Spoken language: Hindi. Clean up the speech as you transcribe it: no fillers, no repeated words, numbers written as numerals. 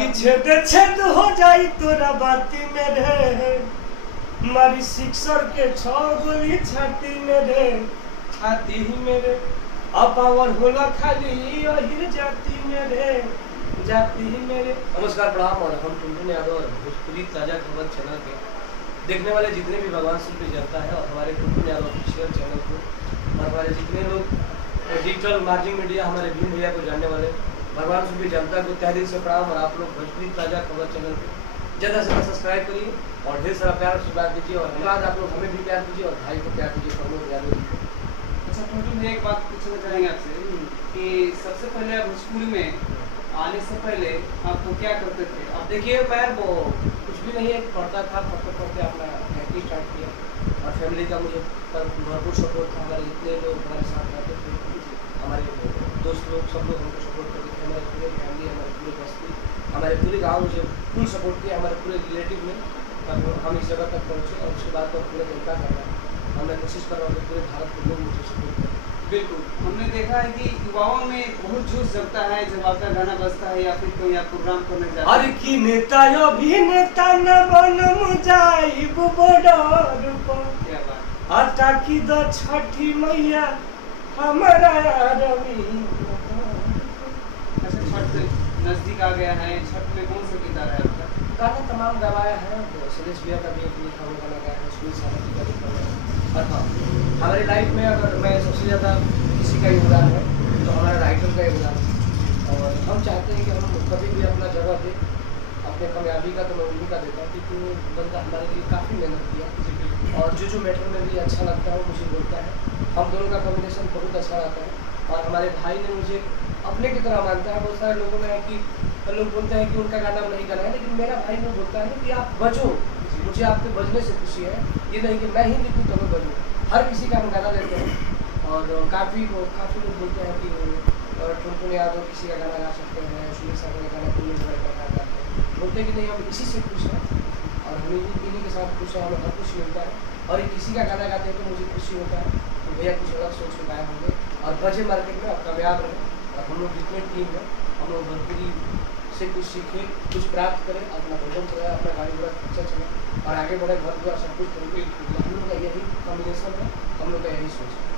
कि छेद छेद हो जाई तोरा बाती में रे, मारी सिक्सर के 6 गोली छाती में रे, छाती ही मेरे अपावर होला खाली अहिर जाती में रे, जाती ही मेरे। नमस्कार प्रणाम, और हम टुनटुन यादव और भोजपुरी ताजा खबर चैनल के देखने वाले जितने भी भगवान श्री पे जनता है और हमारे टुनटुन यादव ऑफिशियल चैनल को, और हमारे जितने लोग डिजिटल मार्जिंग मीडिया हमारे भीम भैया को जानने वाले भगवान श्री पे जनता को तहे दिल से प्रणाम। और आप लोग भोजपुरी ताजा खबर चैनल को ज़्यादा से ज़्यादा सब्सक्राइब करिए और ढेर सारा प्यार आशीर्वाद दीजिए, और धन्यवाद। आप लोग हमें भी प्यार दीजिए और भाई को प्यार दीजिए, सब लोग याद दीजिए। अच्छा टुनटुन, एक बात पूछना चाहेंगे आपसे कि सबसे पहले आप भोजपुरी में आने से पहले आप तो क्या करते थे? अब देखिए, मैं वो कुछ भी नहीं है, पढ़ता था, पढ़ते पढ़ते अपना एक्टिंग स्टार्ट किया और फैमिली का मुझे भरपूर सपोर्ट था। हमारे जितने लोग हमारे साथ रहते थे, हमारे दोस्त लोग, सब लोग हमको सपोर्ट करते थे। हमारे पूरे फैमिली, हमारे पूरे बस्ती, हमारे पूरे गाँव मुझे फुल सपोर्ट किया, हमारे पूरे रिलेटिव में। तब हम इस जगह तक पहुँचे और उसके बाद तो पूरे जनता कर रहा है, और मैं कोशिश कर रहा हूँ कि पूरे भारत के लोग मुझे सपोर्ट करें। बिल्कुल, हमने देखा है कि युवाओं में बहुत जोश जगता है जब आपका गाना बजता है या फिर कोई आप प्रोग्राम करने जाते हैं। अरे की नेता अभिनेता न बनम जाइब बॉर्डर पर, क्या बात। आटा की द छठी मैया हमारा रवि। अच्छा, छठ नजदीक आ गया है, छठ में कौन सा गीत आ रहा है आपका? गाना तमाम गवाया है, सुरेश भैया का भी एक लिखा हुआ गाना गाया है, सुनील साहब जी का लिखा हुआ है। और हाँ, हमारी लाइफ में अगर मैं सबसे ज़्यादा किसी का योगदान है तो हमारा राइटर का योगदान है। और हम चाहते हैं कि हम कभी भी अपना जगह दें अपने कामयाबी का, तो मैं उन्हीं का देता हूँ, क्योंकि वो बंदा हमारे लिए काफ़ी मेहनत किया और जो मैटर में भी अच्छा लगता है वो मुझे बोलता है। हम दोनों का कॉम्बिनेशन बहुत अच्छा रहता है और हमारे भाई ने मुझे अपने की तरह मानता है। बहुत सारे लोगों में है कि लोग बोलते हैं कि उनका गाना नहीं गाना है, लेकिन मेरा भाई वो बोलता है कि आप बजो, मुझे आपके बजने से खुशी है, ये नहीं कि मैं ही लिखूँ तो मैं बजूँ। हर किसी का हम गाना लेते हैं और काफ़ी लोग बोलते हैं कि टुनटुन यादव किसी का गाना गा सकते हैं, सुनील साहब का गाना कोई गाना गाते हैं, बोलते हैं कि नहीं हम इसी से खुश हैं और हम इन्हीं के साथ खुश हैं, हमें हर कुछ मिलता है। और किसी का गाना गाते हैं तो मुझे खुशी होता है तो भैया कुछ अलग सोच के गाए होंगे और बजे मार्केट में आप कामयाब रहें। और हम लोग जितने टीम है हम लोग भोजपुरी से कुछ सीखें, कुछ प्राप्त करें, अपना भोजन चलाए, अपना गाड़ी घोड़ा अच्छा चलाए और आगे बढ़े, घर द्वार सब कुछ करेंगे। हम लोग का यही कॉम्बिनेशन है, हम लोग का यही सोच है।